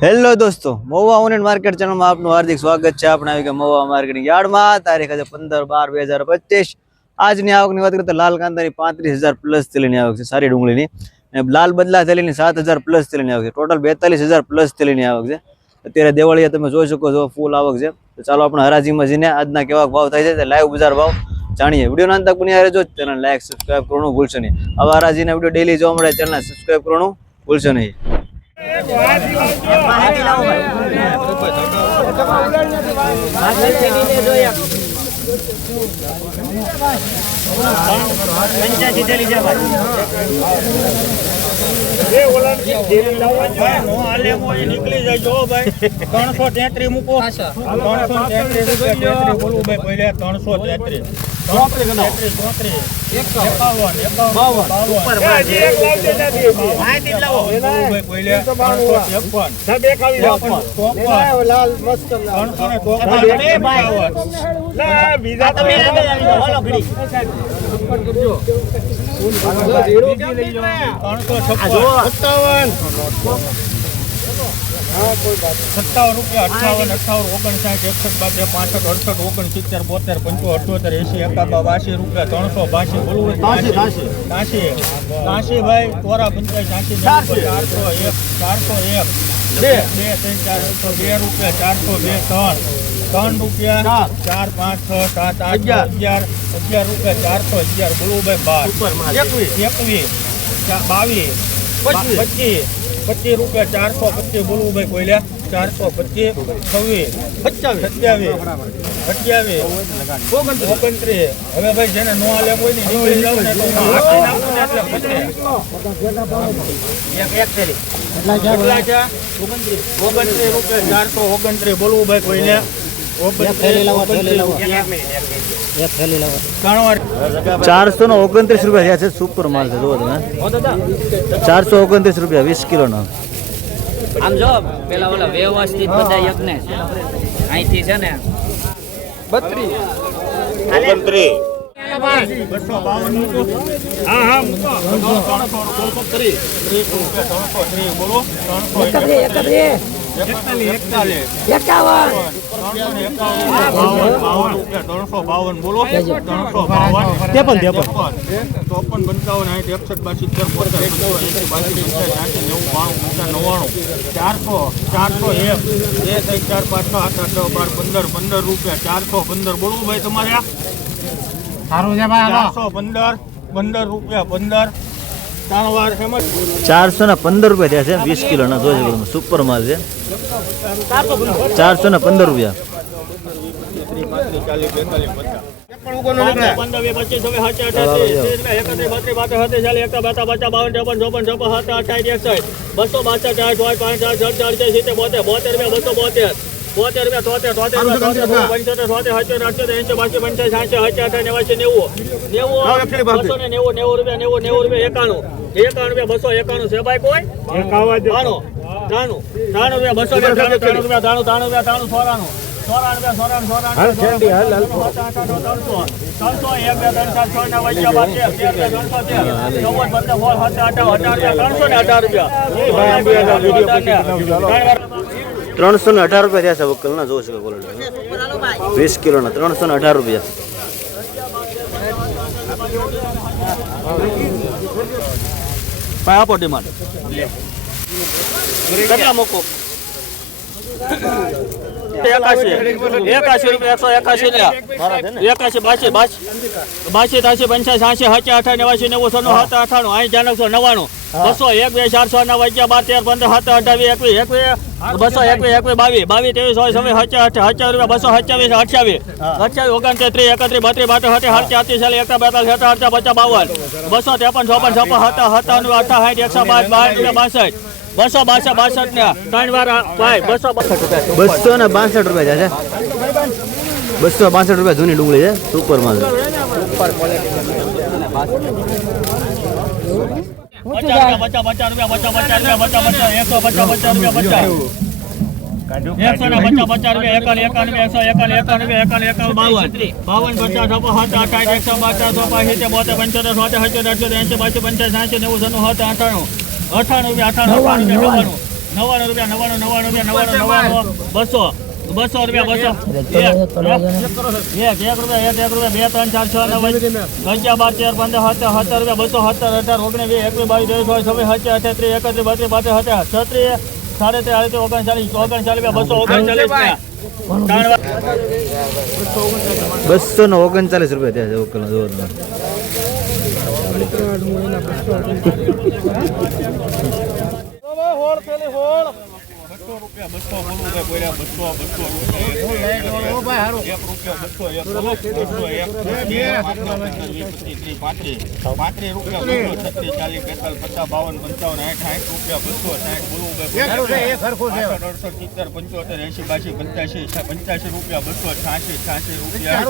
Hello દોસ્તો Mahuva online market ચેનલમાં આપનું હાર્દિક સ્વાગત છે. આપણે આવી ગયા મહુવા માર્કેટિંગ યાર્ડમાં. તારીખ આજે પંદર બાર બે હજાર પચીસ. આજની આવકની વાત કરીએ તો લાલ કાંદાની પાંત્રીસ હજાર પ્લસ તેલીની આવક છે, સારી ડુંગળીની. અને લાલ બદલા તેલીની સાત હજાર પ્લસ તેલીની આવક છે. ટોટલ બેતાલીસ હજાર પ્લસ તેલીની આવક છે. અત્યારે દેવાળીએ તમે જોઈ શકો છો, ફૂલ આવક છે. તો ચાલો આપણે હરાજીમાં જઈને આજના કેવા ભાવ થાય છે તે લાઈવ બજાર ભાવ જાણીએ. વીડિયો ના તક બની જો ચેનલ લાઈક સબસ્ક્રાઈબ કરવાનું ભૂલશો નહીં. આવા હરાજીના વીડિયો ડેલી જોવા મળે ચેનલ સબસ્ક્રાઈબ કરવાનું ભૂલશો નહીં. તેત્રી મૂકો. ત્રણસો તેત્રીસ રૂપિયા તેત્રી બોલવું ભાઈ ત્રણસો તેત્રીસ મૂકો ત્રણસો એકાવન બોલવું ભાઈ પહેલા ત્રણસો ત્રેપન ચોપન. ત્રણસો ત્રણસો છપ્પન. સત્તાવન. સત્તાવન રૂપિયા અઠાવન અઠાવન ઓગણસાઠ એકસઠ બાદ પાસઠ અડસઠ ઓગણસિત્તેર બોતેર પંચો અઠોતેર એસી એકાબા બાસી રૂપિયા ત્રણસો બાસી બોલવું કાશી કાશી ભાઈ તોરા પંચાયત કાશી ચારસો. એક ચારસો એક. બે. બે ત્રણ ચારસો બે રૂપિયા ચારસો બે ત્રણ. ત્રણ રૂપિયા ચાર. પાંચ છ સાત આઠ અગિયાર. અગિયાર રૂપિયા ચારસો અગિયાર બોલવું ભાઈ બાર. એકવીસ. એકવીસ. બાવીસ. પચીસ. પચીસ રૂપિયા ચારસો પચીસ બોલવું ભાઈ કોઈલા ચારસો પચીસ છવ્વીસ સત્યાવીસ. અઠ્યાવીસ ઓગણત્રીસ. હવે ભાઈ જેને નો આલે કોઈ નહીં નીકળી જાવ ને તો હાથી નાખું ને એટલે પચીસ. કેટલા છે? ઓગણત્રીસ. રૂપિયા ચારસો ઓગણત્રીસ બોલવું ભાઈ કોઈને ચારસો નો ઓગણત્રીસ રૂપિયા થયા છે સુપર માલ છે જુઓ તમે. ચારસો ઓગણત્રીસ રૂપિયા વીસ કિલો નો આમ જો પેલા ઓલા વ્યવસ્થિત બધા યજ્ઞ અહીંથી છે ને. બત્રીસ. બાવન હા હા એકાવન. ત્રણસો બાવન બોલો. ત્રણસો બાવન. ત્રેપન ત્રેપન ચોપન પંચાવન આઠ એકસઠ બાસી સિત્તેર બોતેર નવ્વાણું. ચારસો ચારસો એક. એક ચાર પાંચ છ આઠ આઠ બાર પંદર પંદર રૂપિયા. ચારસો પંદર. બોલવું ભાઈ તમારે? ચારસો પંદર પંદર રૂપિયા પંદર. ચારસો ને પંદર રૂપિયા થયા છે વીસ કિલો ના જોઈ શકો સુપર માલ છે ચારસો ને પંદર રૂપિયા પચીસ પચાસ બસો બાસઠ ચાર પાંચ પાંચ આઠ છ ચાર છ સિત્તેર બોતેર બોતેર રૂપિયા બસો બોતેર બોતેર રૂપિયા તોતેર તોતેર રૂપિયા પંચોતેર સોતેર સત્તર અઠ્યોતેર એંસી બાસી પંચાસી સાઠ અઠ્યાસી નેવાસી નેવું નેવું બસો ને નેવું નેવું રૂપિયા નેવું નેવું રૂપિયા એકાણું એકાણું રૂપિયા બસો એકાણું છે ભાઈ કોઈ? ત્રાણું ત્રાણું ત્રાણું રૂપિયા બસો ત્રાણું રૂપિયા ત્રાણું ત્રાણું રૂપિયા. સોરાણું ત્રણસો છ ને અઢાર રૂપિયા થયા છે વકલ ના જોઈ શકો વીસ કિલો ના ત્રણસો ને અઢાર રૂપિયા ભાઈ આપો ડિમાન્ડ કેટલા મૂકો એકાશી એકાશી રૂપિયા એકસો એકાશી ને એકાશી બાસી બાસી બાસી ત્રાસી પંચાસી સાસી સાચી અઠા નેવાસી નેવું સોનું સાત અઠાણું કેટલા મૂકો? નવાણું બસો એક બે, ચારસો, નવ, અગિયાર, બાર, તેર, પંદર, સાત અઠાવીસ એકવીસ એકવીસ. બસો એકવીસ એકવીસ બાવીસ. બાવીસ ત્રેવીસ હોય સમય અઠા રૂપિયા બસો સત્યાવીસ અઠ્યાવીસ. અઠ્યાવીસ ઓગણત્રીસ ત્રીસ એકત્રીસ બત્રીસ બાર હટી હડચા આતી ચાલી એકતા બેતાલીસ હેઠા અડચા પચાસ બાવન. બસો ત્રેપન ચોપન છપ્પન હતા સત્તાવન અઠા સાઠ એકસો બાર બાર રૂપિયા બાસઠ. બસો બાસઠ બાસઠ ને ત્રણ વાર ભાઈ બસો બાસઠ રૂપિયા બસો ને બાસઠ રૂપિયા છે બસો બાસઠ રૂપિયા જૂની ડુંગળી છે સુપર માલ. છે અઠાણું રૂપિયા અઠાણું નવ્વાણું રૂપિયા નવ્વાણું નવ્વાણું રૂપિયા નવ્વાણું નવ્વાણું બસો. બસો રૂપિયા બસો. એક. એક રૂપિયા એક એક રૂપિયા બે ત્રણ ચાર છ નવ અગિયાર બાર તેર પંદર સત્તર સત્તર રૂપિયા બસો સત્તર અઢાર ઓગણીસ વીસ એકવીસ બાવીસ ત્રેવીસ ચોવીસ છવ્વીસ સત્યાવીસ અઠ્યાત્રીસ એકત્રીસ બત્રીસ પાંત્રીસ સત્યાવીસ છત્રીસ સાડે આડત્રીસ ઓગણચાલીસ ઓગણચાલીસ રૂપિયા બસો ઓગણચાલીસ રૂપિયા. બસો ને ઓગણચાલીસ રૂપિયા ત્યાં તમે બસો રૂપિયા બસો બોલું બોલ્યા બસો બસો પાંત્રીસ રૂપિયા બસો છત્રીસ ચાલીસ બેતાલીસ પચાસ બાવન પંચાવન આઠ આઠ રૂપિયા બસો સાઠ બોલું અડસઠ સિત્તેર પંચોતેર એસી બાસી પંચ્યાસી પંચ્યાસી રૂપિયા બસો છાસી છાસી રૂપિયા.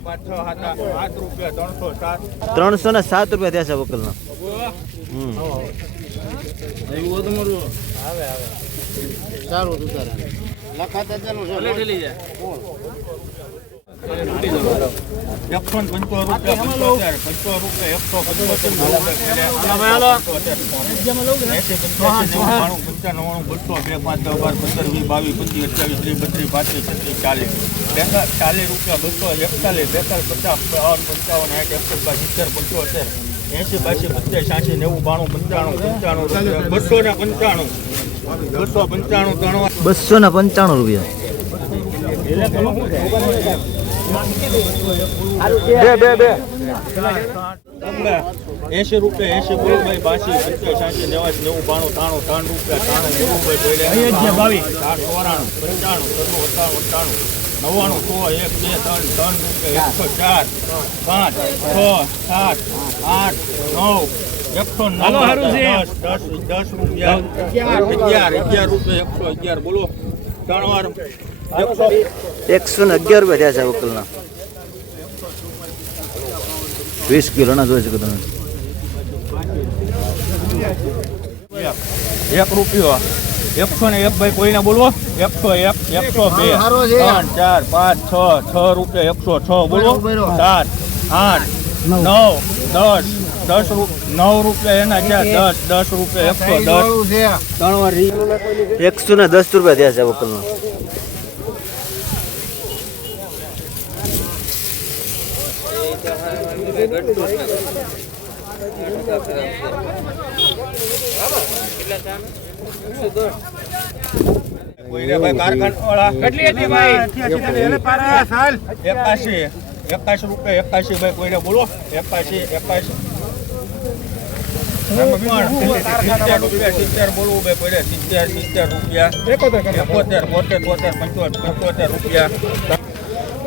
પાંચ છ સાત આઠ આઠ રૂપિયા ત્રણસો સાત ત્રણસો ને સાત રૂપિયા થયા છે વકલના હમ એકસો ને પંચોતેર રૂપિયા પંચોતેર પંચો રૂપિયા એકસો પંચોતેર એસી પંચ્યાસી નેવું નવ્વાણું બસો, બે, પાંચ, દસ, બાર, પંદર, વીસ, બાવીસ, પચીસ, અઠ્યાવીસ, ત્રીસ, બત્રીસ, પાંત્રીસ, છત્રીસ, ચાલીસ. બેતાલીસ ચાલીસ રૂપિયા બસો એકતાલીસ, બેતાલીસ, પચાસ, બાવન, પંચાવન, સાઠ એકસઠ બાર સિત્તેર, પંચોતેર એસી બાસી પચાસ છ્યાસી નેવું, બાણું, પંચાણું પંચાણું બસો ને પંચાણું. બસો પંચાણું ત્રણ બસો ને પંચાણું રૂપિયા. બે બે બે. એસી રૂપિયા એસી બોલભાઈ બાસી પચાસ સાસી નેવાસ નેવું બાણું ત્રાણું ત્રણ રૂપિયા ત્રાણું નેવું ભાઈ બાવીસ આઠ ચોરાણું પંચાણું ત્રણું અઠાણું અઠાણું નવ્વાણું સો એક બે ત્રણ ત્રણ રૂપિયા એકસો ચાર પાંચ છ સાત આઠ નવ એકસો નવ દસ દસ દસ રૂપિયા અગિયાર. અગિયાર રૂપિયા એકસો અગિયાર બોલો. ત્રણ વાર. એકસો એકસો ને અગિયાર રૂપિયા થયા છે વકલના. વીસ કિલોના જોઈ શકો તમે. એક રૂપિયો. એકસો ને એક ભાઈ કોઈને બોલવો? એકસો એક એકસો બે. ત્રણ ચાર પાંચ છ છ રૂપિયા એકસો છ બોલવો? સાત આઠ નવ. દસ દસ નવ રૂપિયા એના ચાર દસ દસ રૂપિયા એકસો દસ. એકસો ને દસ રૂપિયા થયા છે વકલના કોઈને ભાઈ કારખાનાવાળા એકાશી એકાશી રૂપિયા એકાશી ભાઈ કોઈને બોલો એકાશી એકાશી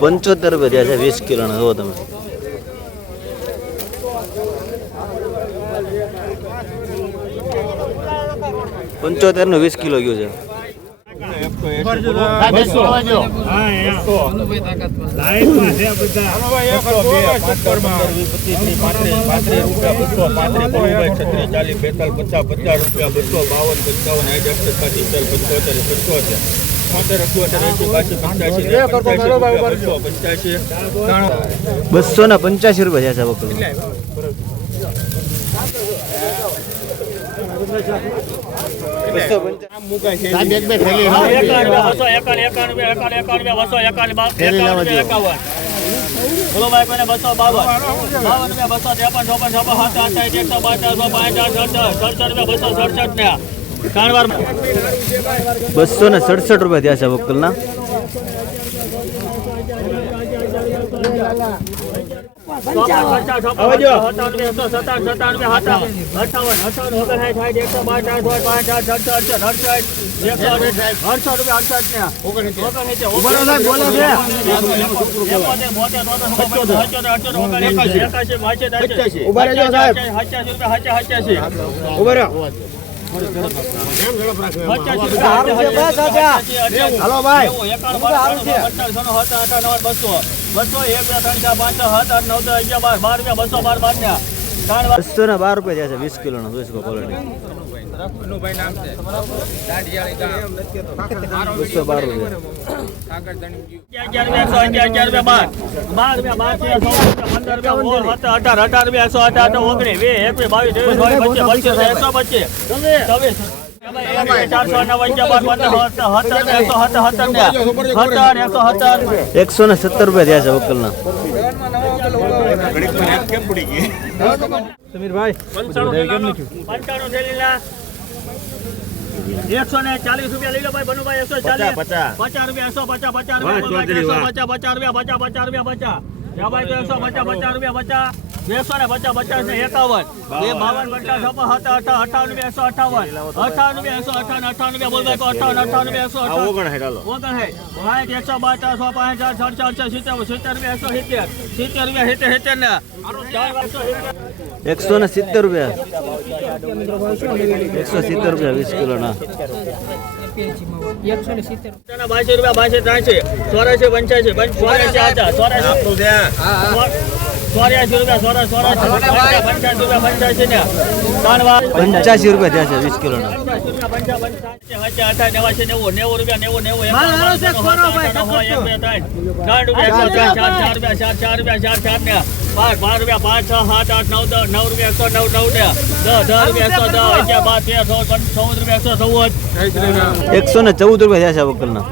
પંચોતેર રૂપિયા છે, વીસ કિલોના જુઓ તમે. પંચોતેરનું વીસ કિલો ગયું છે. પંચોતેર પંચાવન, સિત્તેર, પંચોતેર, પંચોતેર, બાસી, બસો. બસો ને પંચ્યાસી રૂપિયા થયા છે બસો બાવન બસો ત્રેપન ચોપન ચોપન સત્તર એકસો પાંચ ચારસો પાંચ સડસઠ સડસઠ બસો સડસઠ ને બસો ને સડસઠ રૂપિયા થયા છે વકલના હાલો ભાઈ બસો એક બે ત્રણ ચાર પાંચ છ સાત આઠ નવ દસ અગિયાર બાર બાર રૂપિયા બસો બાર બાર ને બસો ને બાર રૂપિયા થયા છે વીસ કિલોનો જોઈ શકો ક્વોલિટી બસો બાર રૂપિયા. અઢાર અઢાર રૂપિયા. એકસો અઢાર ઓગણીસ વીસ એકવીસ બાવીસ એકસો પચીસ એકસો ને સત્તર ને રૂપિયા થયા છે વકલના. પંચાણું થેલીના એકસો ને ચાલીસ રૂપિયા લઈ લો ભાઈ બનુભાઈ એકસો ચાલીસ. પચાસ રૂપિયા એકસો પચાસ પચાસ રૂપિયા એકસો પચાસ પચાસ રૂપિયા પચાસ પચાસ રૂપિયા પચાસ તો એકસો પચાસ પચાસ રૂપિયા પચાસ. બેસો ને પચાસ પચાસ ને એકાવન. બે બાવન પચાસ હતા સત્તર અઠા અઠાવન રૂપિયા એકસો અઠાવન. અઠાવન એકસો અઠાવન અઠાવન રૂપિયા બોલ ભાઈ અઠાવન અઠાવન એકસો ઓગણ હે ભાઈ એકસો બાર પાંચ ચાર છ ચાર ચાર સિત્તેર સિત્તેર રૂપિયા એકસો સિત્તેર. સિત્તેર રૂપિયા સિત્તેર સિત્તેર ને. એકસો ને સિત્તેર રૂપિયા. એકસો સિત્તેર રૂપિયા વીસ કિલોના. બાસી રૂપિયા બાસી ત્રાસી. ચોરાસી પંચ્યાસી પંચ- ચોર્યાસી આજા ચોરાસી ચોર્યાસી રૂપિયા ચોરા ચોરાસી પંચ્યાસી રૂપિયા પંચ્યાસી ને. પંચ્યાસી રૂપિયા થયા છે વીસ ચાર ને. પાંચ બાર રૂપિયા પાંચ છ સાત આઠ નવ દસ નવ રૂપિયા એકસો નવ નવ ને. દસ દસ રૂપિયા એકસો દસ અગિયાર બાર તેર ચૌદ ચૌદ રૂપિયા એકસો ચૌદ એકસો ને ચૌદ રૂપિયા થયા છે વકલના.